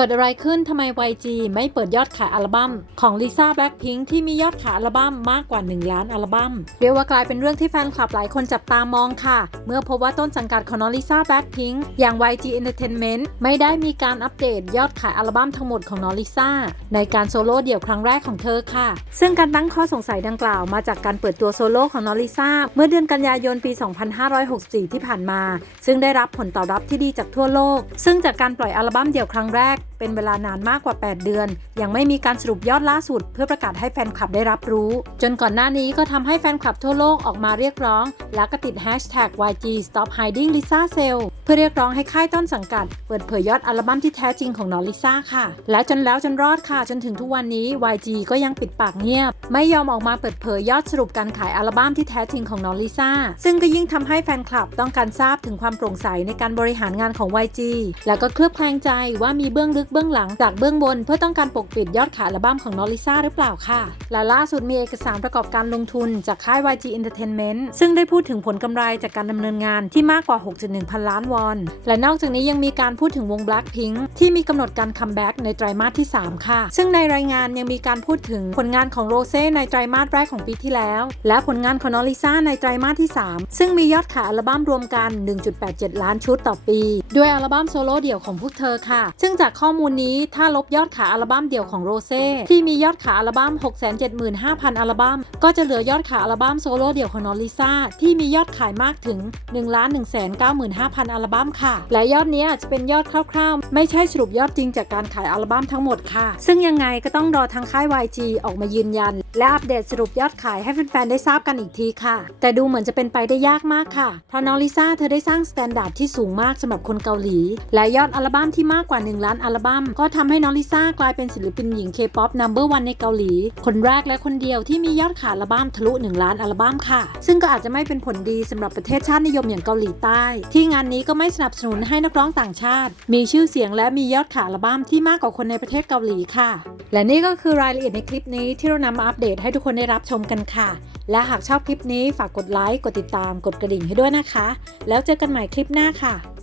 เกิดอะไรขึ้นทำไม YG ไม่เปิดยอดขายอัลบั้มของลิซ่าแบล็ p พิงที่มียอดขายอัลบั้มมากกว่า 1 ล้านอัลบั้มเรียกว่ากลายเป็นเรื่องที่แฟนคลับหลายคนจับตามองค่ะ เมื่อพบว่าต้นสังกัดของน้องลิซ่าแบล็ p พิงอย่าง YG Entertainment ไม่ได้มีการอัปเดตยอดขายอัลบั้มทั้งหมดของน้องลิซ่าในการโซโล่เดี่ยวครั้งแรกของเธอค่ะ ซึ่งการตั้งข้อสงสัยดังกล่าวมาจากการเปิดตัวโซโล่ของน้องลิซ่าเมื่อเดือนกันยายนปี 2564 ที่ผ่านมา ซึ่งได้รับผลตอบรับที่ดีจากทั่วโลก ซึ่งจากการปล่อยอัลบั้มเดี่ยวครั้งแรก เป็นเวลานานมากกว่า 8 เดือน ยังไม่มีการสรุปยอดล่าสุด เพื่อประกาศให้แฟนคลับได้รับรู้ จนก่อนหน้านี้ก็ทำให้แฟนคลับทั่วโลกออกมาเรียกร้อง และก็ติด hashtag YG Stop Hiding Lisa Sale เพื่อเรียกร้องให้ค่ายต้นสังกัด เปิดเผยยอดอัลบั้มที่แท้จริงของน้องลิซ่าค่ะ และจนแล้วจนรอดค่ะ จนถึงทุกวันนี้ YG ก็ยังปิดปากเงียบ ไม่ยอมออกมาเปิดเผยยอดสรุปการขายอัลบั้มที่แท้จริงของน้องลิซ่าซึ่งก็ยิ่งทำให้แฟนคลับต้องการทราบถึงความโปร่งใสในการบริหารงานของ YG แล้วก็เคลือบแคลงใจว่ามีเบื้องลึกเบื้องหลังจากเบื้องบน เพื่อต้องการปกปิดยอดขายอัลบั้มของน้องลิซ่าหรือเปล่าค่ะ และล่าสุดมีเอกสารประกอบการลงทุนจากค่าย YG Entertainment ซึ่งได้พูดถึงผลกำไรจากการดำเนินงานที่มากกว่า 6.1 พันล้านวอน และนอกจากนี้ยังมีการพูดถึงวง Blackpink ที่มีกำหนดการคัมแบ็กในไตรมาสที่ 3 ค่ะ ซึ่งในรายงานยังมีการพูดถึงผลงานของโรเซ่ในไตรมาสแรกของปีที่แล้ว และผลงานของน้องลิซ่าในไตรมาสที่ 3 ซึ่งมียอดขายอัลบั้มรวมกัน 1.87 ล้านชุดต่อปี ด้วยอัลบั้มโซโล่เดี่ยวของพวกเธอค่ะ ซึ่งจากข้อมูลนี้ถ้าลบยอดขายอัลบั้มเดี่ยวของโรเซ่ที่มียอดขายอัลบั้ม 675,000 อัลบั้ม ก็จะเหลือยอดขายอัลบั้มโซโล่เดี่ยวของน้องลิซ่าที่มียอดขายมากถึง 1 1 9 5 0 0 0 อัลบั้มค่ะ และยอดนี้อาจจะเป็นยอดคร่าวๆ ไม่ใช่สรุปยอดจริงจากการขายอัลบั้มทั้งหมดค่ะ ซึ่งยังไงก็ต้องรอทางค่าย YG ออกมายืนยัน และอัปเดตสรุปยอดขายให้แฟนๆได้ทราบกันอีกทีค่ะ แต่ดูเหมือนจะเป็นไปได้ยากมากค่ะเพราะน้องลิซ่าเธอได้สร้างสแตนดาร์ดที่สูงมากสำหรับคนเกาหลี และยอดอัลบั้มที่มากกว่า 1 ล้านอัลบั้มก็ทำให้น้องลิซ่ากลายเป็นศิลปินหญิง K-POP number one ในเกาหลี คนแรกและคนเดียวที่มียอดขายอัลบั้มทะลุ 1 ล้านอัลบั้มค่ะ ซึ่งก็อาจจะไม่เป็นผลดีสำหรับประเทศชาตินิยมอย่างเกาหลีใต้ ที่งานนี้ก็ไม่สนับสนุนให้นักร้องต่างชาติ มีชื่อเสียงและมียอดขายอัลบั้มที่มากกว่าคนในประเทศเกาหลีค่ะ และนี่ก็คือรายละเอียดในคลิปนี้ที่เรานำมาอัปเดตให้ทุกคนได้รับชมกันค่ะ และหากชอบคลิปนี้ฝากกดไลค์ กดติดตาม กดกระดิ่งให้ด้วยนะคะ แล้วเจอกันใหม่คลิปหน้าค่ะ